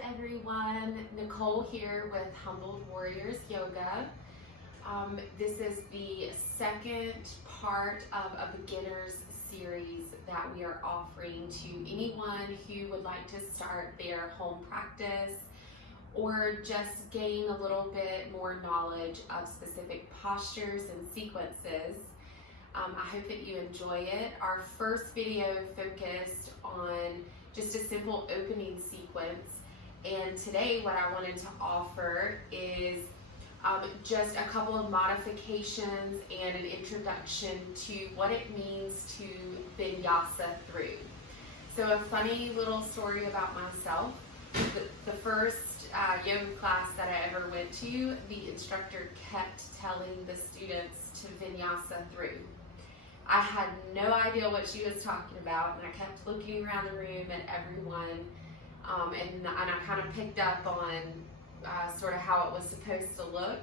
everyone. Nicole here with Humbled Warriors Yoga. This is the second part of a beginner's series that we are offering to anyone who would like to start their home practice or just gain a little bit more knowledge of specific postures and sequences. I hope that you enjoy it. Our first video focused on just a simple opening sequence, and today what I wanted to offer is just a couple of modifications and an introduction to what it means to Vinyasa through. So a funny little story about myself. The first yoga class that I ever went to, the instructor kept telling the students to Vinyasa through. I had no idea what she was talking about, and I kept looking around the room at everyone, and I kind of picked up on sort of how it was supposed to look.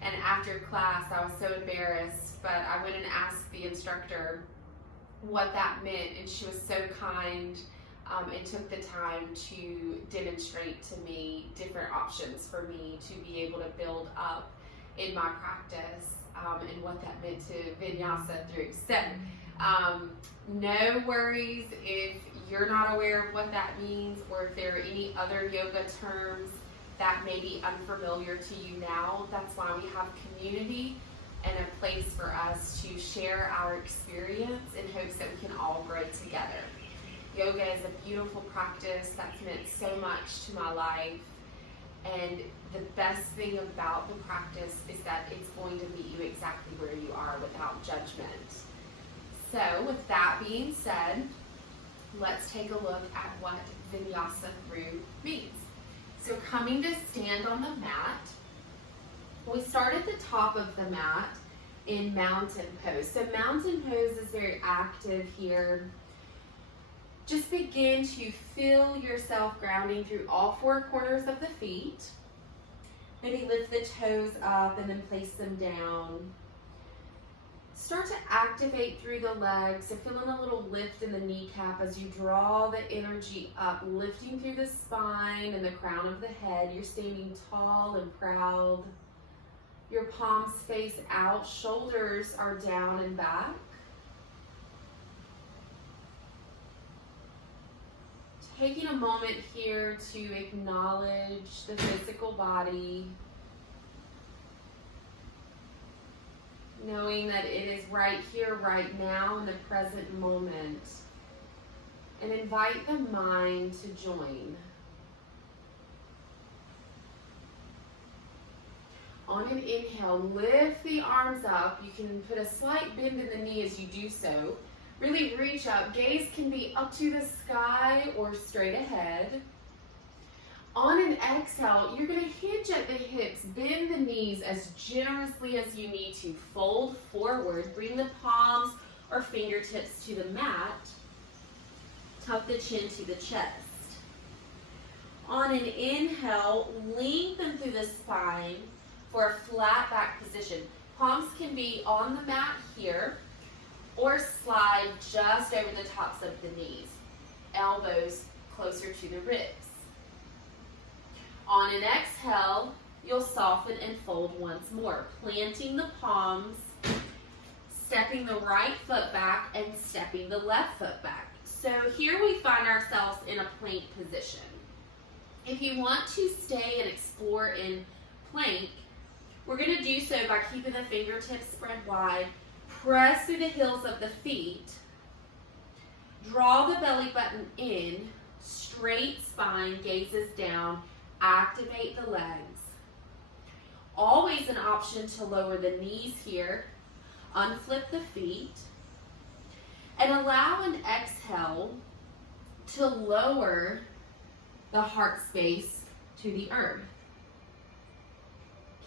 And after class, I was so embarrassed, but I went and asked the instructor what that meant, and she was so kind and took the time to demonstrate to me different options for me to be able to build up in my practice. And what that meant to Vinyasa through. So, no worries if you're not aware of what that means, or if there are any other yoga terms that may be unfamiliar to you now. That's why we have community and a place for us to share our experience in hopes that we can all grow together. Yoga is a beautiful practice that's meant so much to my life. And the best thing about the practice is that it's going to meet you exactly where you are without judgment. So with that being said, let's take a look at what Vinyasa through means. So coming to stand on the mat, we start at the top of the mat in mountain pose. So mountain pose is very active here. Just begin to feel yourself grounding through all four corners of the feet. Maybe lift the toes up and then place them down. Start to activate through the legs. So feeling a little lift in the kneecap as you draw the energy up, lifting through the spine and the crown of the head. You're standing tall and proud. Your palms face out, shoulders are down and back. Taking a moment here to acknowledge the physical body, knowing that it is right here, right now, in the present moment, and invite the mind to join. On an inhale, lift the arms up. You can put a slight bend in the knee as you do so. Really reach up. Gaze can be up to the sky or straight ahead. On an exhale, you're going to hinge at the hips, bend the knees as generously as you need to. Fold forward, bring the palms or fingertips to the mat. Tuck the chin to the chest. On an inhale, lengthen through the spine for a flat back position. Palms can be on the mat here, or slide just over the tops of the knees, elbows closer to the ribs. On an exhale, you'll soften and fold once more, planting the palms, stepping the right foot back, and stepping the left foot back. So here we find ourselves in a plank position. If you want to stay and explore in plank, we're going to do so by keeping the fingertips spread wide. Press through the heels of the feet. Draw the belly button in. Straight spine, gazes down. Activate the legs. Always an option to lower the knees here. Unflip the feet. And allow an exhale to lower the heart space to the earth.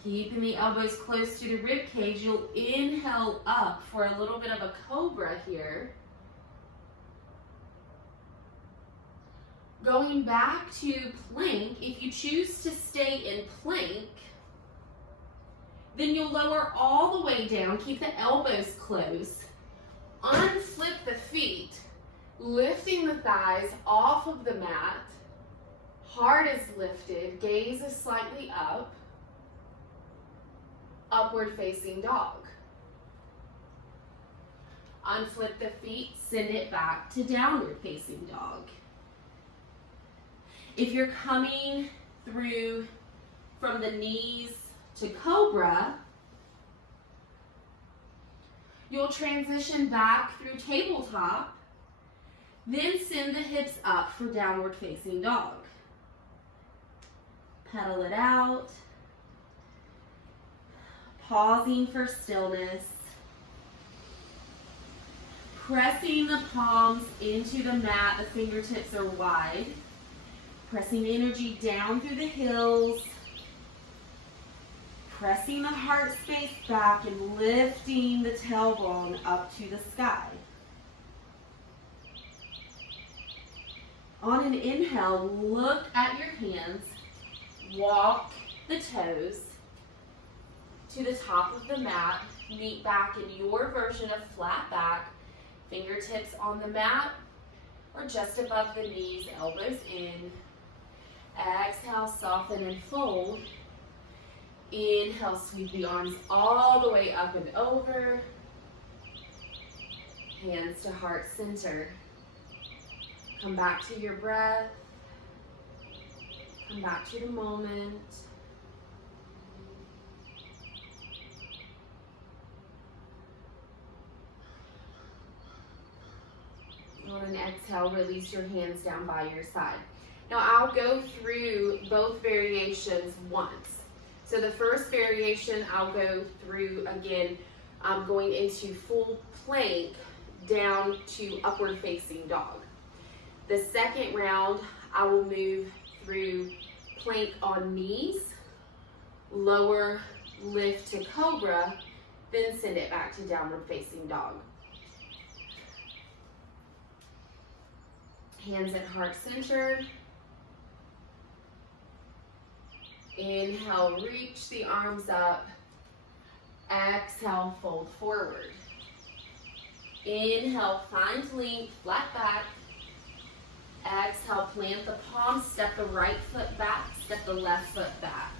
Keeping the elbows close to the rib cage, you'll inhale up for a little bit of a cobra here. Going back to plank, if you choose to stay in plank, then you'll lower all the way down, keep the elbows close, unflip the feet, lifting the thighs off of the mat, Heart is lifted, gaze is slightly up, upward facing dog. Unflip the feet, send it back to downward facing dog. If you're coming through from the knees to cobra, you'll transition back through tabletop, then send the hips up for downward facing dog. Pedal it out, pausing for stillness, pressing the palms into the mat, the fingertips are wide, pressing energy down through the heels, pressing the heart space back and lifting the tailbone up to the sky. On an inhale, look at your hands, walk the toes to the top of the mat, meet back in your version of flat back, fingertips on the mat or just above the knees, elbows in. Exhale, soften and fold. Inhale, sweep the arms all the way up and over. Hands to heart center. Come back to your breath. Come back to the moment. On an exhale, release your hands down by your side. Now I'll go through both variations once. So the first variation I'll go through again, going into full plank down to upward facing dog. The second round, I will move through plank on knees, lower lift to cobra, then send it back to downward facing dog. Hands at heart center. Inhale, reach the arms up. Exhale, fold forward. Inhale, find length, flat back. Exhale, plant the palms, step the right foot back, step the left foot back.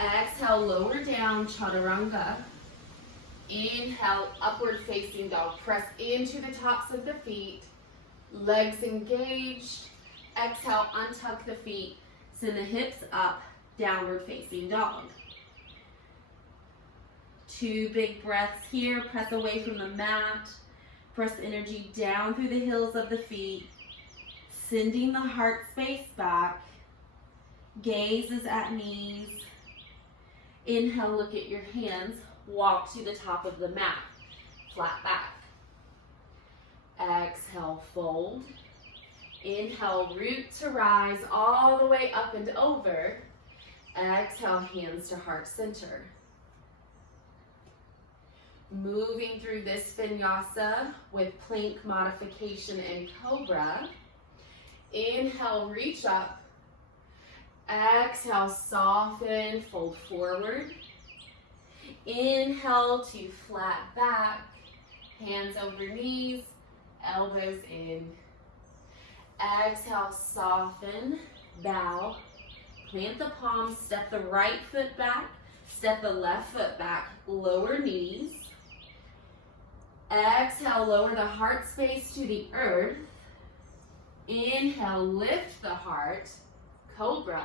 Exhale, lower down, chaturanga. Inhale, upward facing dog. Press into the tops of the feet. Legs engaged. Exhale, untuck the feet. Send the hips up, downward facing dog. 2 big breaths here. Press away from the mat. Press energy down through the heels of the feet. Sending the heart space back. Gaze is at knees. Inhale, look at your hands. Walk to the top of the mat. Flat back. Exhale, fold. Inhale, root to rise all the way up and over. Exhale, hands to heart center. Moving through this vinyasa with plank modification and cobra. Inhale, reach up. Exhale, soften, fold forward. Inhale to flat back. Hands over knees, elbows in. Exhale, soften, bow. Plant the palms, step the right foot back, step the left foot back, lower knees. Exhale, lower the heart space to the earth. Inhale, lift the heart, cobra.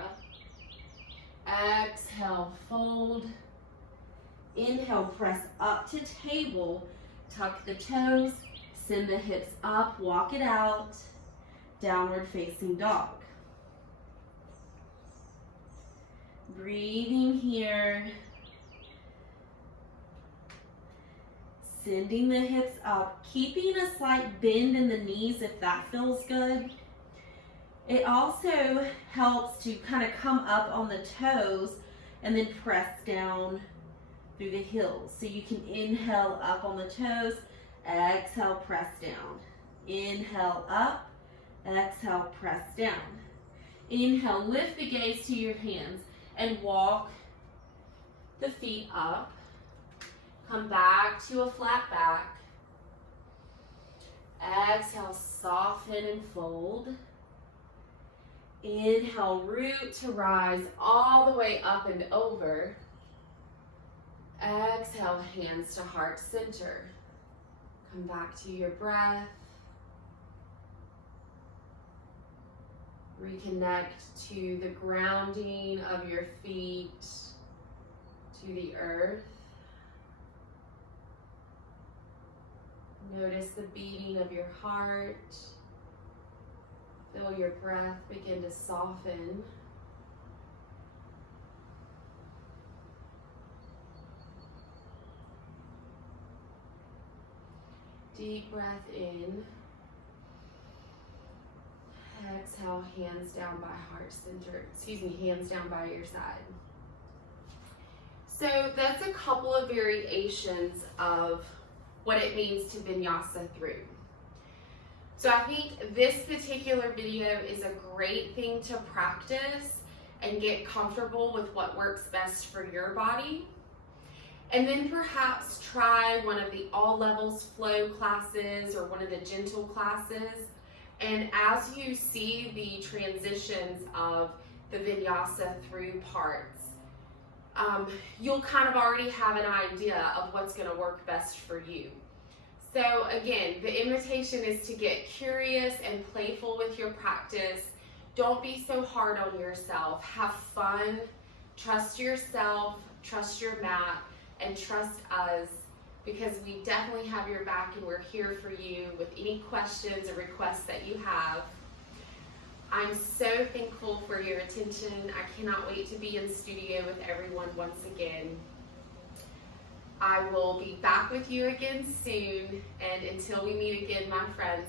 Exhale, fold. Inhale, press up to table, tuck the toes, send the hips up, walk it out, downward facing dog. Breathing here. Sending the hips up, keeping a slight bend in the knees if that feels good. It also helps to kind of come up on the toes and then press down through the heels. So you can inhale up on the toes, exhale, press down. Inhale up, exhale, press down. Inhale, lift the gaze to your hands and walk the feet up. Come back to a flat back. Exhale, soften and fold. Inhale, root to rise all the way up and over. Exhale, hands to heart center. Come back to your breath. Reconnect to the grounding of your feet to the earth. Notice the beating of your heart. Feel your breath begin to soften. Deep breath in. Exhale, hands down by heart center. Hands down by your side. So that's a couple of variations of what it means to Vinyasa through. So I think this particular video is a great thing to practice and get comfortable with what works best for your body. And then perhaps try one of the all levels flow classes or one of the gentle classes. And as you see the transitions of the Vinyasa through parts, you'll kind of already have an idea of what's going to work best for you. So again, the invitation is to get curious and playful with your practice. Don't be so hard on yourself. Have fun. Trust yourself, trust your mat, and trust us, because we definitely have your back and we're here for you with any questions or requests that you have. I'm so thankful for your attention. I cannot wait to be in studio with everyone once again. I will be back with you again soon, and until we meet again, my friends,